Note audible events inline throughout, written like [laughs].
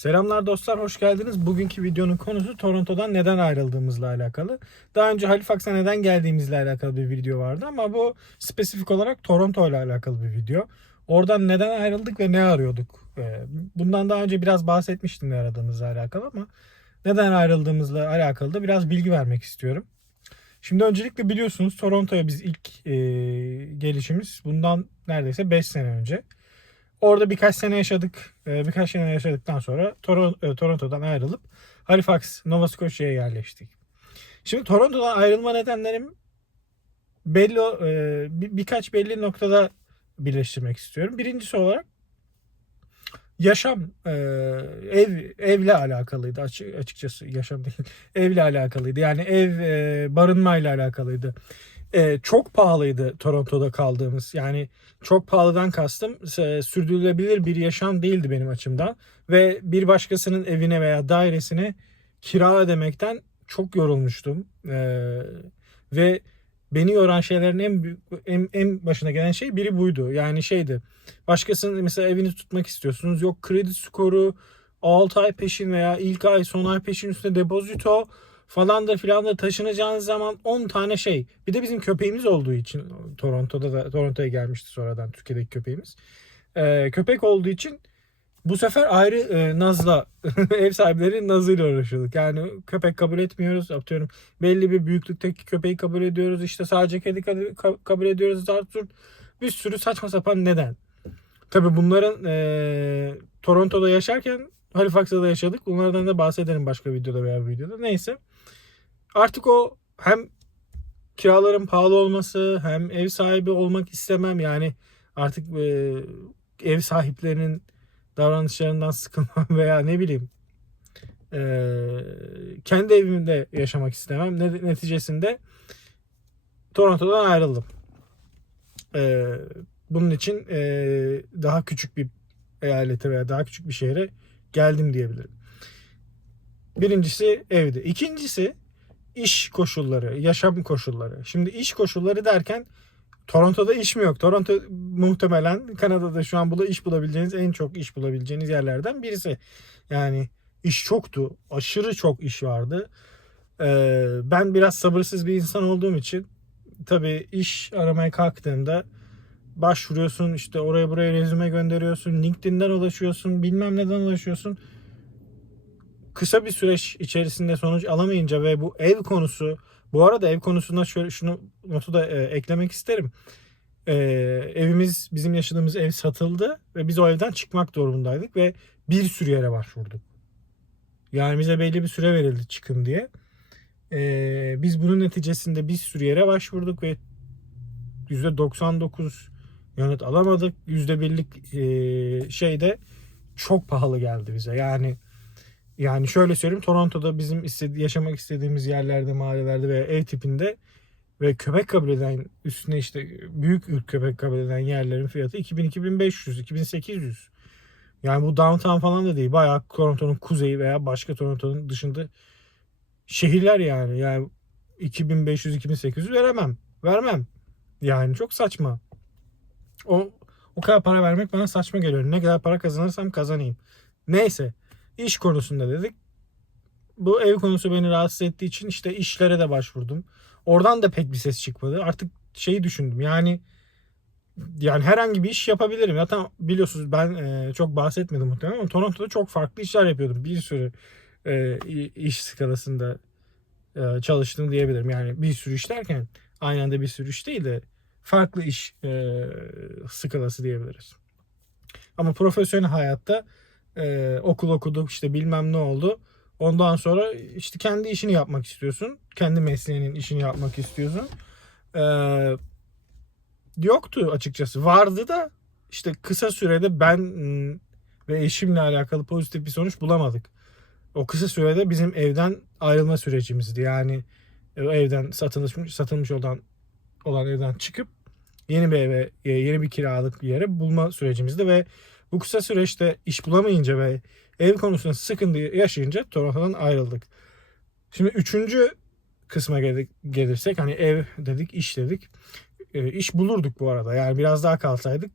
Selamlar dostlar, hoş geldiniz. Bugünkü videonun konusu Toronto'dan neden ayrıldığımızla alakalı. Daha önce Halifax'a neden geldiğimizle alakalı bir video vardı ama bu spesifik olarak Toronto ile alakalı bir video. Oradan neden ayrıldık ve ne arıyorduk? Ee, Bundan daha önce biraz bahsetmiştim ne aradığımızla alakalı ama neden ayrıldığımızla alakalı da biraz bilgi vermek istiyorum. Şimdi öncelikle biliyorsunuz Toronto'ya biz ilk e, gelişimiz bundan neredeyse 5 sene önce. Orada birkaç sene yaşadık. Ee, Birkaç sene yaşadıktan sonra e, Toronto'dan ayrılıp Halifax, Nova Scotia'ya yerleştik. Şimdi Toronto'dan ayrılma nedenlerim belli e, bir- birkaç belli noktada birleştirmek istiyorum. Birincisi olarak yaşam e, ev evle alakalıydı açı- açıkçası yaşam değil [laughs] evle alakalıydı yani ev barınmayla alakalıydı E, çok pahalıydı Toronto'da kaldığımız. Yani çok pahalıdan kastım e, sürdürülebilir bir yaşam değildi benim açımdan. Ve bir başkasının evine veya dairesine kira ödemekten çok yorulmuştum. E, ve beni yoran şeylerin en en, en başına gelen şey biri buydu. Yani şeydi başkasının mesela evini tutmak istiyorsunuz yok kredi skoru 6 ay peşin veya ilk ay son ay peşin üstüne depozito falan da filan da taşınacağınız zaman 10 tane şey. Bir de bizim köpeğimiz olduğu için Toronto'da da Toronto'ya gelmişti sonradan Türkiye'deki köpeğimiz. Ee, köpek olduğu için bu sefer ayrı e, nazla [laughs] ev sahipleri nazıyla uğraşıyorduk. Yani köpek kabul etmiyoruz. Atıyorum belli bir büyüklükteki köpeği kabul ediyoruz. İşte sadece kedi ka- kabul ediyoruz. Zartur. Bir sürü saçma sapan neden. Tabii bunların e, Toronto'da yaşarken Halifax'ta da yaşadık. Bunlardan da bahsederim başka videoda veya videoda. Neyse. Artık o hem kiraların pahalı olması hem ev sahibi olmak istemem. Yani artık e, ev sahiplerinin davranışlarından sıkılmam [laughs] veya ne bileyim e, kendi evimde yaşamak istemem. Ne- Neticesinde Toronto'dan ayrıldım. E, bunun için e, daha küçük bir eyalete veya daha küçük bir şehre geldim diyebilirim. Birincisi evde. İkincisi iş koşulları, yaşam koşulları. Şimdi iş koşulları derken Toronto'da iş mi yok? Toronto muhtemelen Kanada'da şu an bula iş bulabileceğiniz en çok iş bulabileceğiniz yerlerden birisi. Yani iş çoktu. Aşırı çok iş vardı. Ee, ben biraz sabırsız bir insan olduğum için tabii iş aramaya kalktığımda başvuruyorsun işte oraya buraya rezüme gönderiyorsun LinkedIn'den ulaşıyorsun bilmem neden ulaşıyorsun kısa bir süreç içerisinde sonuç alamayınca ve bu ev konusu bu arada ev konusunda şöyle şunu notu da e, eklemek isterim. E, evimiz bizim yaşadığımız ev satıldı ve biz o evden çıkmak durumundaydık ve bir sürü yere başvurduk. Yani bize belli bir süre verildi çıkın diye. E, biz bunun neticesinde bir sürü yere başvurduk ve %99 yanıt alamadık. %1'lik e, şeyde çok pahalı geldi bize. Yani yani şöyle söyleyeyim Toronto'da bizim istedi, yaşamak istediğimiz yerlerde, mahallelerde veya ev tipinde ve köpek kabul eden üstüne işte büyük ırk köpek kabul eden yerlerin fiyatı 2000 2500 2800. Yani bu downtown falan da değil. Bayağı Toronto'nun kuzeyi veya başka Toronto'nun dışında şehirler yani. Yani 2500 2800 veremem. Vermem. Yani çok saçma. O o kadar para vermek bana saçma geliyor. Ne kadar para kazanırsam kazanayım. Neyse iş konusunda dedik. Bu ev konusu beni rahatsız ettiği için işte işlere de başvurdum. Oradan da pek bir ses çıkmadı. Artık şeyi düşündüm. Yani yani herhangi bir iş yapabilirim. Zaten biliyorsunuz ben e, çok bahsetmedim muhtemelen ama Toronto'da çok farklı işler yapıyordum. Bir sürü e, iş skalasında e, çalıştım diyebilirim. Yani bir sürü iş derken aynı anda bir sürü iş değil de farklı iş e, skalası diyebiliriz. Ama profesyonel hayatta e, okul okuduk işte bilmem ne oldu. Ondan sonra işte kendi işini yapmak istiyorsun. Kendi mesleğinin işini yapmak istiyorsun. E, yoktu açıkçası. Vardı da işte kısa sürede ben m, ve eşimle alakalı pozitif bir sonuç bulamadık. O kısa sürede bizim evden ayrılma sürecimizdi. Yani e, evden satılmış satılmış olan olan evden çıkıp yeni bir eve, e, yeni bir kiralık bir yere bulma sürecimizdi ve bu kısa süreçte iş bulamayınca ve ev konusunda sıkıntı yaşayınca Toronto'dan ayrıldık. Şimdi üçüncü kısma gel- gelirsek hani ev dedik, iş dedik. E, iş bulurduk bu arada. Yani biraz daha kalsaydık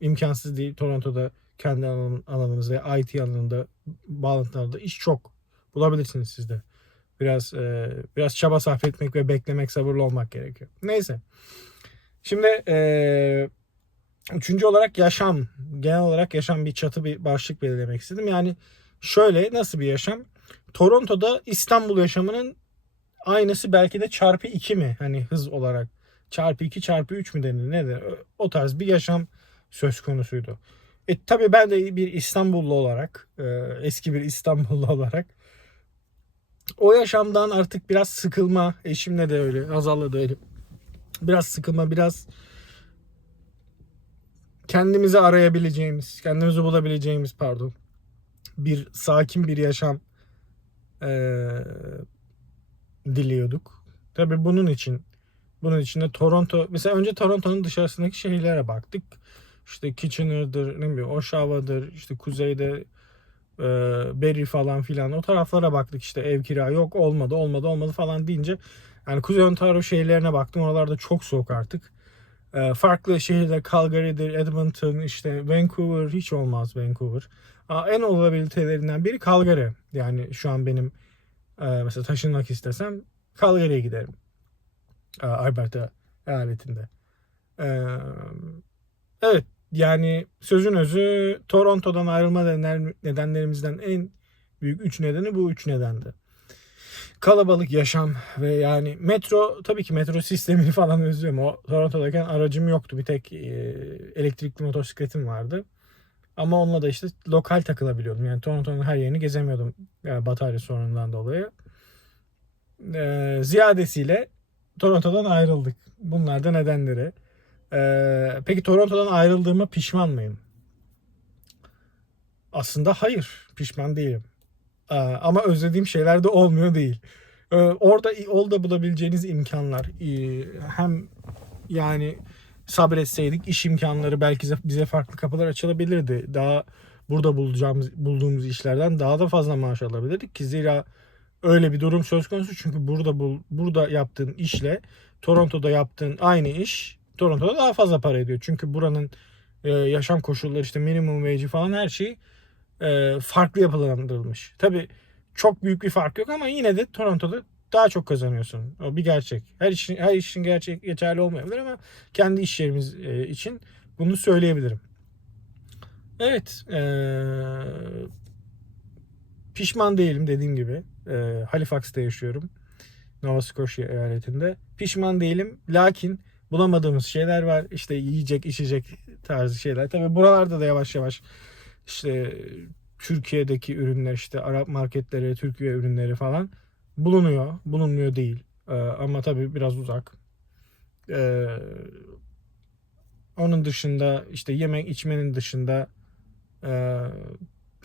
imkansız değil Toronto'da kendi alan, alanınızda, IT alanında, bağlantılarda iş çok. Bulabilirsiniz siz de. Biraz e, biraz çaba sarf etmek ve beklemek, sabırlı olmak gerekiyor. Neyse. Şimdi e, üçüncü olarak yaşam. Genel olarak yaşam bir çatı bir başlık belirlemek istedim. Yani şöyle nasıl bir yaşam? Toronto'da İstanbul yaşamının aynısı belki de çarpı 2 mi? Hani hız olarak. Çarpı 2 çarpı 3 mü denir? Nedir? O tarz bir yaşam söz konusuydu. E tabii ben de bir İstanbullu olarak, e, eski bir İstanbullu [laughs] olarak o yaşamdan artık biraz sıkılma, eşimle de öyle, Hazal'la da öyle. Biraz sıkılma, biraz kendimizi arayabileceğimiz, kendimizi bulabileceğimiz pardon. Bir sakin bir yaşam eee, diliyorduk. Tabii bunun için bunun için de Toronto mesela önce Toronto'nun dışarısındaki şehirlere baktık. İşte Kitchener'dır, ne bileyim Oshawa'dır, işte kuzeyde e, Barrie falan filan o taraflara baktık işte ev kira yok olmadı olmadı olmadı falan deyince yani Kuzey Ontario şehirlerine baktım oralarda çok soğuk artık. E, farklı şehirde Calgary'dir, Edmonton, işte Vancouver hiç olmaz Vancouver. Aa, en olabilitelerinden biri Calgary. Yani şu an benim e, mesela taşınmak istesem Calgary'ye giderim. Alberta eyaletinde. E, evet yani sözün özü Toronto'dan ayrılma neden- nedenlerimizden en büyük üç nedeni bu üç nedendi. Kalabalık yaşam ve yani metro tabii ki metro [laughs] sistemini falan özlüyorum. O Toronto'dayken aracım yoktu. Bir tek e, elektrikli motosikletim vardı. Ama onunla da işte lokal takılabiliyordum. Yani Toronto'nun her yerini gezemiyordum yani batarya sorunundan dolayı. E, ziyadesiyle Toronto'dan ayrıldık. Bunlar da nedenleri. Ee, peki Toronto'dan ayrıldığıma pişman mıyım? Aslında hayır, pişman değilim. Ee, ama özlediğim şeyler de olmuyor değil. Ee, orada orada bulabileceğiniz imkanlar ee, hem yani sabretseydik iş imkanları belki bize farklı kapılar açılabilirdi. Daha burada bulacağımız bulduğumuz işlerden daha da fazla maaş alabilirdik ki zira öyle bir durum söz konusu çünkü burada bul, burada yaptığın işle Toronto'da yaptığın aynı iş Toronto'da daha fazla para ediyor. Çünkü buranın e, yaşam koşulları işte minimum wage falan her şey e, farklı yapılandırılmış. Tabii çok büyük bir fark yok ama yine de Toronto'da daha çok kazanıyorsun. O bir gerçek. Her işin her işin gerçek geçerli olmayabilir ama kendi iş yerimiz e, için bunu söyleyebilirim. Evet, e, pişman değilim dediğim gibi. E, Halifax'ta yaşıyorum. Nova Scotia eyaletinde. Pişman değilim. Lakin bulamadığımız şeyler var. İşte yiyecek, içecek tarzı şeyler. Tabii buralarda da yavaş yavaş işte Türkiye'deki ürünler işte Arap marketleri, Türkiye ürünleri falan bulunuyor. Bulunmuyor değil. Ee, ama tabii biraz uzak. Ee, onun dışında işte yemek içmenin dışında e,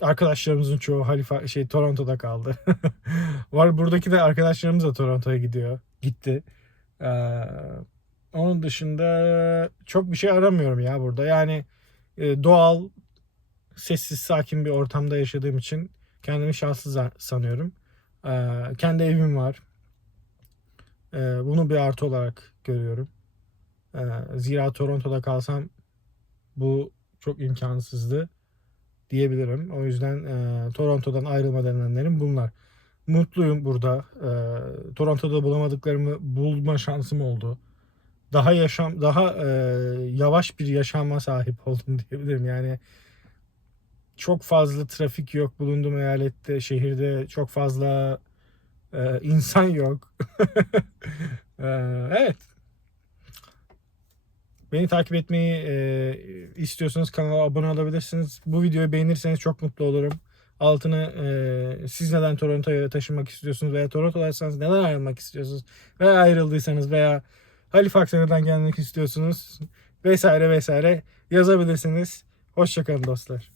arkadaşlarımızın çoğu Halifa şey Toronto'da kaldı. [laughs] Var buradaki de arkadaşlarımız da Toronto'ya gidiyor. Gitti. Ee, onun dışında çok bir şey aramıyorum ya burada. Yani e, doğal, sessiz, sakin bir ortamda yaşadığım için kendimi şanslı sanıyorum. Ee, kendi evim var. Bunu bir artı olarak görüyorum. Zira Toronto'da kalsam bu çok imkansızdı diyebilirim. O yüzden e, Toronto'dan ayrılma nedenlerim bunlar. Mutluyum burada. E, Toronto'da bulamadıklarımı bulma şansım oldu. Daha yaşam, daha e, yavaş bir yaşama sahip oldum [laughs] diyebilirim. Yani çok fazla trafik yok bulunduğum eyalette, şehirde çok fazla e, insan yok. [laughs] E, evet. Beni takip etmeyi e, istiyorsanız kanala abone olabilirsiniz. Bu videoyu beğenirseniz çok mutlu olurum. Altına e, siz neden Toronto'ya taşınmak istiyorsunuz veya Toronto'daysanız neden ayrılmak istiyorsunuz veya ayrıldıysanız veya Halifax'a neden gelmek istiyorsunuz vesaire vesaire yazabilirsiniz. Hoşçakalın dostlar.